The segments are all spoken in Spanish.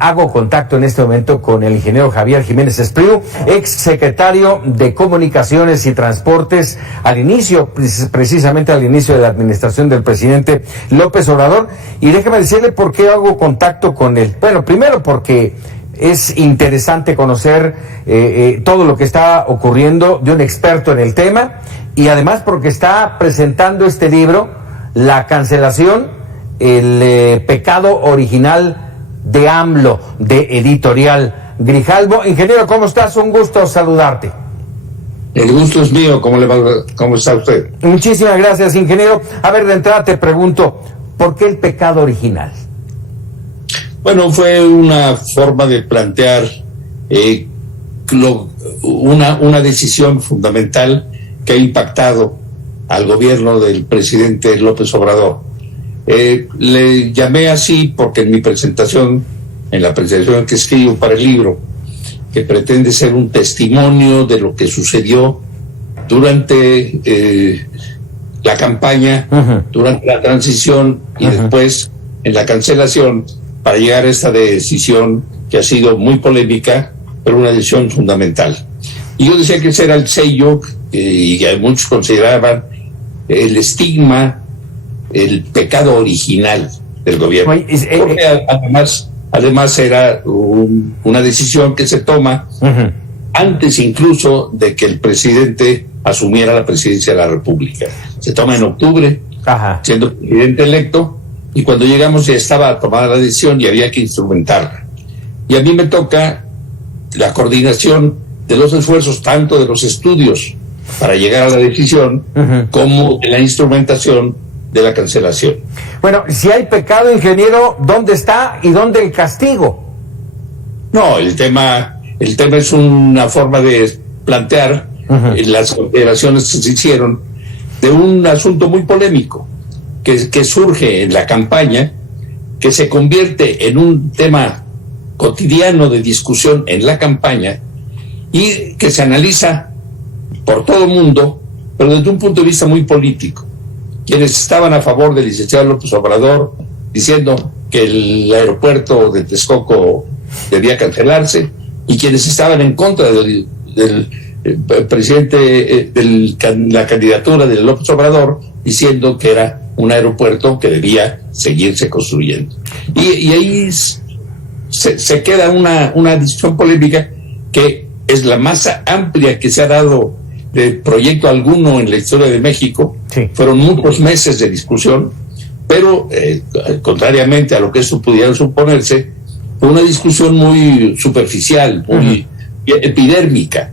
Hago contacto en este momento con el ingeniero Javier Jiménez Espriu, ex secretario de Comunicaciones y Transportes precisamente al inicio de la administración del presidente López Obrador. Y déjeme decirle por qué hago contacto con él. Bueno, primero porque es interesante conocer todo lo que está ocurriendo de un experto en el tema, y además porque está presentando este libro, La cancelación, el pecado original de AMLO, de Editorial Grijalbo. Ingeniero, ¿cómo estás? Un gusto saludarte. El gusto es mío. ¿Cómo está usted? Muchísimas gracias, ingeniero. A ver, de entrada te pregunto, ¿por qué el pecado original? Bueno, fue una forma de plantear una decisión fundamental que ha impactado al gobierno del presidente López Obrador. Le llamé así porque en mi presentación, en la presentación que escribo para el libro, que pretende ser un testimonio de lo que sucedió durante la campaña, durante la transición y después en la cancelación, para llegar a esta decisión que ha sido muy polémica, pero una decisión fundamental. Y yo decía que ese era el sello, y que muchos consideraban el estigma, el pecado original del gobierno. Porque además era una decisión que se toma antes incluso de que el presidente asumiera la presidencia de la República. Se toma en octubre, siendo presidente electo, y cuando llegamos ya estaba tomada la decisión y había que instrumentarla. Y a mí me toca la coordinación de los esfuerzos, tanto de los estudios para llegar a la decisión, como de la instrumentación de la cancelación. Bueno, si hay pecado, ingeniero, ¿dónde está y dónde el castigo? No, el tema es una forma de plantear las consideraciones que se hicieron de un asunto muy polémico que surge en la campaña, que se convierte en un tema cotidiano de discusión en la campaña y que se analiza por todo el mundo, pero desde un punto de vista muy político. Quienes estaban a favor del licenciado López Obrador diciendo que el aeropuerto de Texcoco debía cancelarse, y quienes estaban en contra del presidente, de la candidatura de López Obrador, diciendo que era un aeropuerto que debía seguirse construyendo. Y ahí se queda una discusión polémica que es la más amplia que se ha dado de proyecto alguno en la historia de México. Sí. Fueron muchos meses de discusión, pero contrariamente a lo que eso pudiera suponerse, fue una discusión muy superficial, muy epidérmica,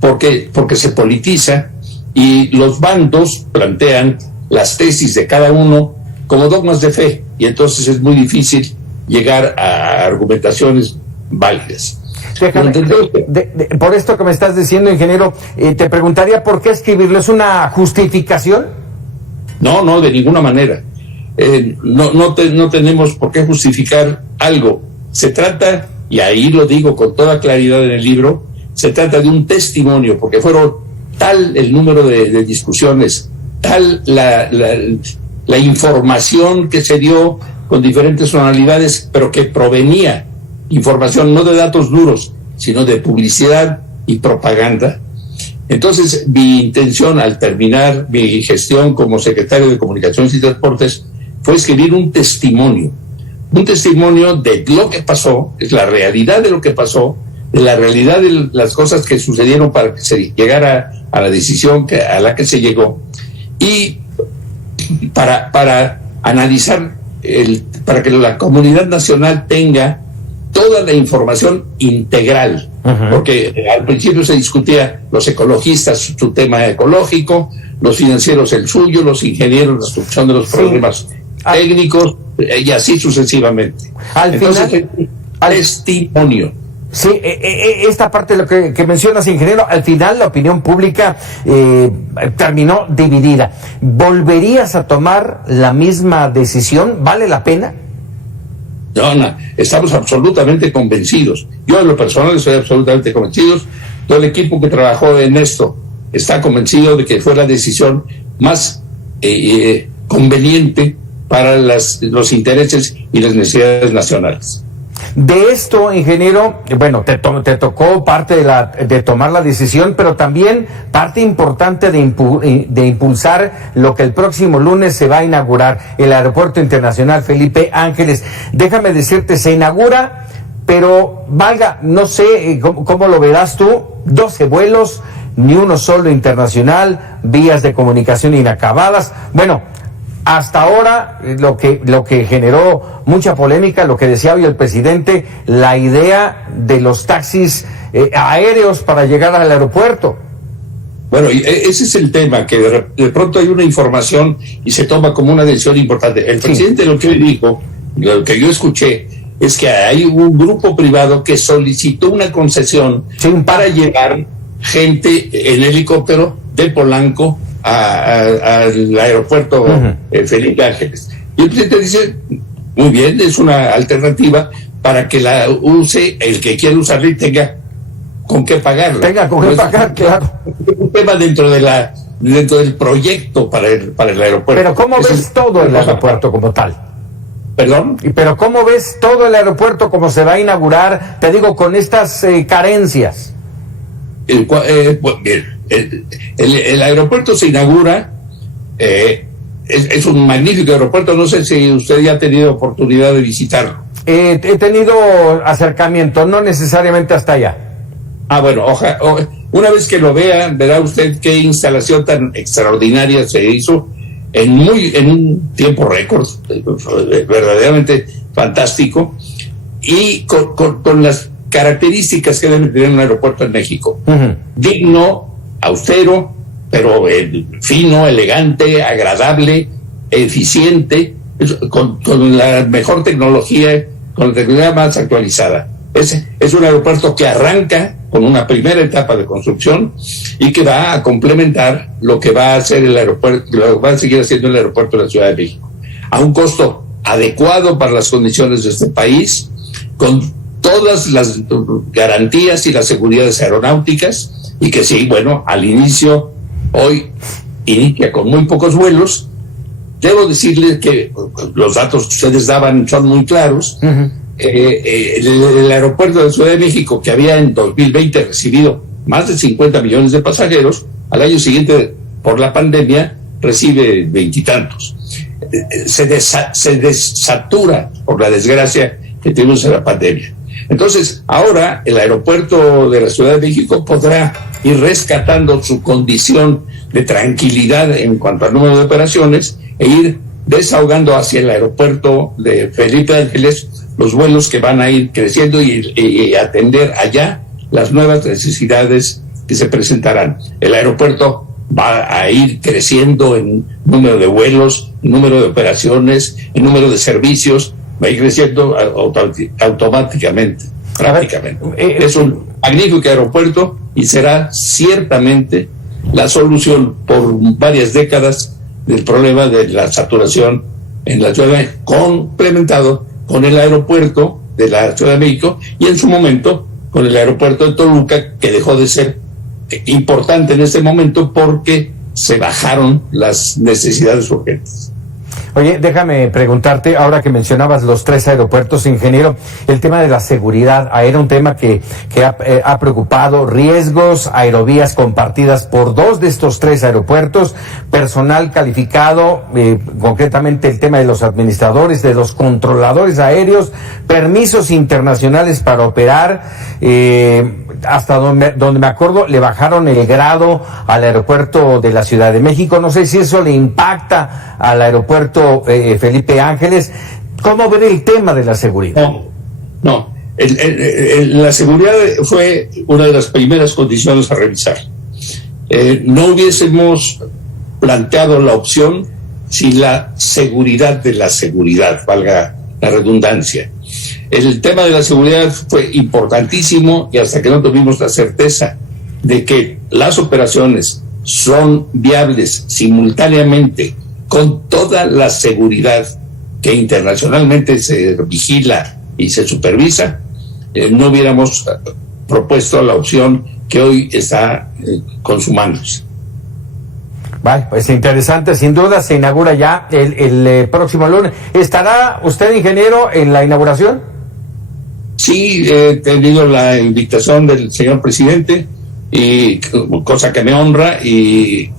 porque se politiza y los bandos plantean las tesis de cada uno como dogmas de fe, y entonces es muy difícil llegar a argumentaciones válidas. Déjame, por esto que me estás diciendo, ingeniero, te preguntaría por qué escribirlo. ¿Es una justificación? No, de ninguna manera. No tenemos por qué justificar algo. Se trata, y ahí lo digo con toda claridad en el libro, se trata de un testimonio, porque fueron tal el número de discusiones, tal la información que se dio con diferentes tonalidades, pero que provenía información no de datos duros, sino de publicidad y propaganda. Entonces, mi intención al terminar mi gestión como secretario de Comunicaciones y Transportes fue escribir un testimonio de lo que pasó, es la realidad de lo que pasó, de la realidad de las cosas que sucedieron para que se llegara a la decisión a la que se llegó, y para analizar, para que la comunidad nacional tenga toda la información integral, porque al principio se discutía los ecologistas su tema ecológico, los financieros el suyo, los ingenieros la solución de los problemas técnicos, y así sucesivamente. Entonces, testimonio. Sí, esta parte de lo que mencionas, ingeniero, al final la opinión pública terminó dividida. ¿Volverías a tomar la misma decisión? ¿Vale la pena? No, estamos absolutamente convencidos. Yo en lo personal estoy absolutamente convencido. Todo el equipo que trabajó en esto está convencido de que fue la decisión más conveniente para los intereses y las necesidades nacionales. De esto, ingeniero, bueno, te tocó parte de tomar la decisión, pero también parte importante de impulsar lo que el próximo lunes se va a inaugurar, el Aeropuerto Internacional Felipe Ángeles. Déjame decirte, se inaugura, pero valga, no sé cómo lo verás tú, 12 vuelos, ni uno solo internacional, vías de comunicación inacabadas. Bueno, hasta ahora lo que generó mucha polémica, lo que decía hoy el presidente, la idea de los taxis aéreos para llegar al aeropuerto. Bueno, ese es el tema, que de pronto hay una información y se toma como una decisión importante. El presidente lo que dijo, lo que yo escuché, es que hay un grupo privado que solicitó una concesión para llevar gente en helicóptero de Polanco al aeropuerto Felipe Ángeles. Y el presidente dice, muy bien, es una alternativa para que la use el que quiera usarla y tenga con qué pagarla. Tenga con qué pagar, claro. Un tema dentro del proyecto para el aeropuerto. Pero ¿cómo ves todo el aeropuerto como tal? ¿Perdón? Pero ¿cómo ves todo el aeropuerto como se va a inaugurar, te digo, con estas carencias? El aeropuerto se inaugura, es un magnífico aeropuerto, no sé si usted ya ha tenido oportunidad de visitarlo. He tenido acercamiento, no necesariamente hasta allá. Bueno, una vez que lo vea, verá usted qué instalación tan extraordinaria se hizo en un tiempo récord, verdaderamente fantástico, y con las características que debe tener un aeropuerto en México. Digno, austero, pero fino, elegante, agradable, eficiente, con la mejor tecnología, con la tecnología más actualizada. Es un aeropuerto que arranca con una primera etapa de construcción y que va a complementar lo que va a hacer el aeropuerto, lo que va a seguir haciendo el aeropuerto de la Ciudad de México, a un costo adecuado para las condiciones de este país, con todas las garantías y las seguridades aeronáuticas, y que sí, bueno, al inicio, hoy inicia con muy pocos vuelos. Debo decirles que los datos que ustedes daban son muy claros. El aeropuerto de la Ciudad de México, que había en 2020 recibido más de 50 millones de pasajeros, al año siguiente, por la pandemia, recibe 20 y tantos. Se desatura por la desgracia que tuvimos en la pandemia. Entonces, ahora el aeropuerto de la Ciudad de México podrá ir rescatando su condición de tranquilidad en cuanto al número de operaciones e ir desahogando hacia el aeropuerto de Felipe Ángeles los vuelos que van a ir creciendo y atender allá las nuevas necesidades que se presentarán. El aeropuerto va a ir creciendo en número de vuelos, en número de operaciones, en número de servicios, va a ir creciendo automáticamente, prácticamente. Es un magnífico aeropuerto y será ciertamente la solución por varias décadas del problema de la saturación en la Ciudad de México, complementado con el aeropuerto de la Ciudad de México y en su momento con el aeropuerto de Toluca, que dejó de ser importante en este momento porque se bajaron las necesidades urgentes. Oye, déjame preguntarte, ahora que mencionabas los 3 aeropuertos, ingeniero, el tema de la seguridad era un tema que ha preocupado, riesgos, aerovías compartidas por 2 de estos 3 aeropuertos, personal calificado, concretamente el tema de los administradores, de los controladores aéreos, permisos internacionales para operar, hasta donde me acuerdo, le bajaron el grado al aeropuerto de la Ciudad de México. No sé si eso le impacta al aeropuerto Felipe Ángeles. ¿Cómo ver el tema de la seguridad? No. La seguridad fue una de las primeras condiciones a revisar. No hubiésemos planteado la opción sin la seguridad de la seguridad, valga la redundancia. El tema de la seguridad fue importantísimo y hasta que no tuvimos la certeza de que las operaciones son viables simultáneamente con toda la seguridad que internacionalmente se vigila y se supervisa, no hubiéramos propuesto la opción que hoy está consumándose. Vale, pues interesante, sin duda se inaugura ya el próximo lunes. ¿Estará usted, ingeniero, en la inauguración? Sí, he tenido la invitación del señor presidente, y cosa que me honra, y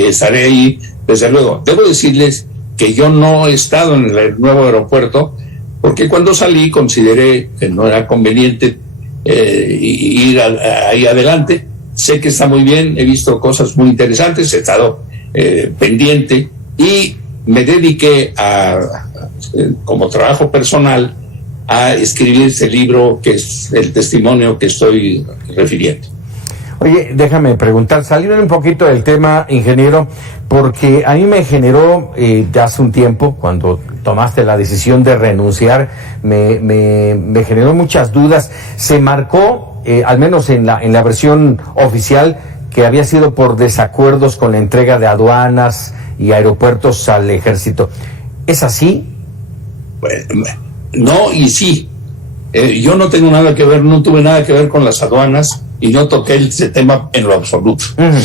estaré ahí, desde luego. Debo decirles que yo no he estado en el nuevo aeropuerto, porque cuando salí consideré que no era conveniente ir ahí adelante. Sé que está muy bien, he visto cosas muy interesantes, he estado pendiente, y me dediqué como trabajo personal a escribir este libro, que es el testimonio que estoy refiriendo. Oye, déjame preguntar, saliendo un poquito del tema, ingeniero, porque a mí me generó ya hace un tiempo, cuando tomaste la decisión de renunciar, me generó muchas dudas. Se marcó, al menos en la versión oficial, que había sido por desacuerdos con la entrega de aduanas y aeropuertos al ejército. ¿Es así? No y sí. Yo no tengo nada que ver, no tuve nada que ver con las aduanas, y no toqué ese tema en lo absoluto. Uh-huh.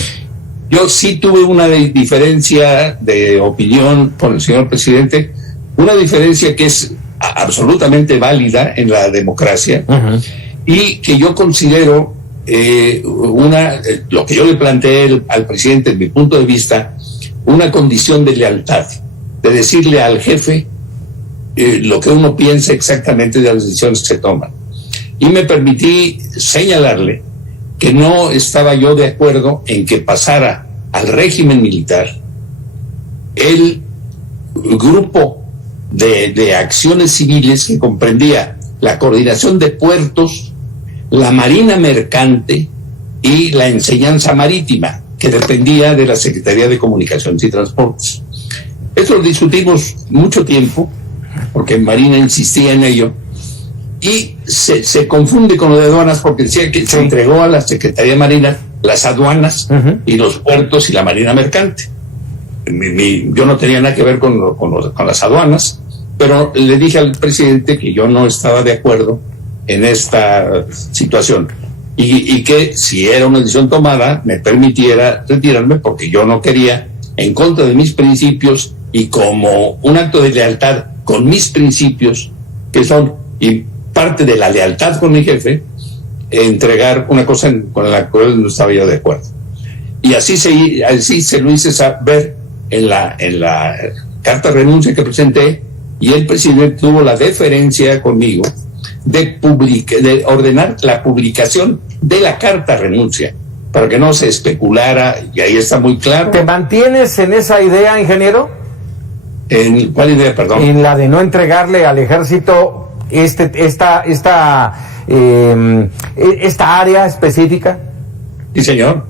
Yo sí tuve una diferencia de opinión con el señor presidente, una diferencia que es absolutamente válida en la democracia, uh-huh, y que yo considero lo que yo le planteé al presidente, desde mi punto de vista, una condición de lealtad, de decirle al jefe lo que uno piensa exactamente de las decisiones que se toman. Y me permití señalarle que no estaba yo de acuerdo en que pasara al régimen militar el grupo de acciones civiles que comprendía la coordinación de puertos, la marina mercante y la enseñanza marítima, que dependía de la Secretaría de Comunicaciones y Transportes. Eso lo discutimos mucho tiempo, porque Marina insistía en ello, y se confunde con lo de aduanas, porque decía que se entregó a la Secretaría de Marina las aduanas, uh-huh, y los puertos y la marina mercante. Yo no tenía nada que ver con las aduanas, pero le dije al presidente que yo no estaba de acuerdo en esta situación, y que si era una decisión tomada me permitiera retirarme, porque yo no quería, en contra de mis principios y como un acto de lealtad con mis principios, que son y parte de la lealtad con mi jefe, entregar una cosa con la cual no estaba yo de acuerdo. Y así se lo hice saber en la carta de renuncia que presenté, y el presidente tuvo la deferencia conmigo de ordenar la publicación de la carta de renuncia, para que no se especulara, y ahí está muy claro. ¿Te mantienes en esa idea, ingeniero? ¿En cuál idea, perdón? En la de no entregarle al ejército esta área específica. Sí, señor.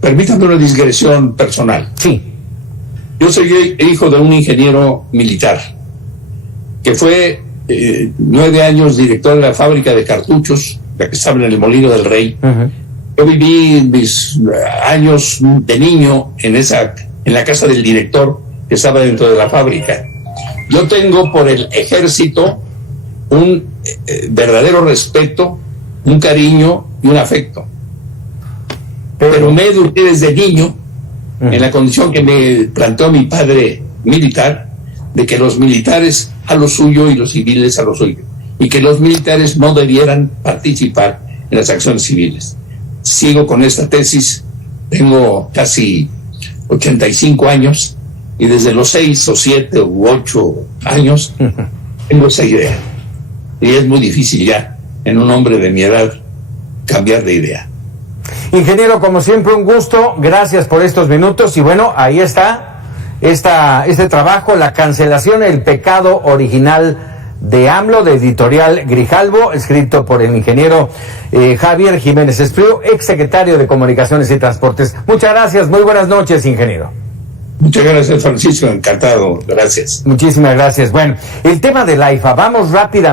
Permítame una digresión personal. Sí. Yo soy hijo de un ingeniero militar que fue 9 años director de la fábrica de cartuchos, la que estaba en el Molino del Rey. Uh-huh. Yo viví mis años de niño en la casa del director, que estaba dentro de la fábrica. Yo tengo por el ejército un verdadero respeto, un cariño y un afecto. Pero me eduqué desde niño en la condición que me planteó mi padre militar, de que los militares a lo suyo y los civiles a lo suyo, y que los militares no debieran participar en las acciones civiles. Sigo con esta tesis, tengo casi 85 años, y desde los 6 o 7 u 8 años tengo esa idea. Y es muy difícil ya, en un hombre de mi edad, cambiar de idea. Ingeniero, como siempre, un gusto. Gracias por estos minutos. Y bueno, ahí está este trabajo, La cancelación, el pecado original de AMLO, de Editorial Grijalbo, escrito por el ingeniero Javier Jiménez Espriu, exsecretario de Comunicaciones y Transportes. Muchas gracias. Muy buenas noches, ingeniero. Muchas gracias, Francisco. Encantado. Gracias. Muchísimas gracias. Bueno, el tema del AIFA. Vamos rápidamente.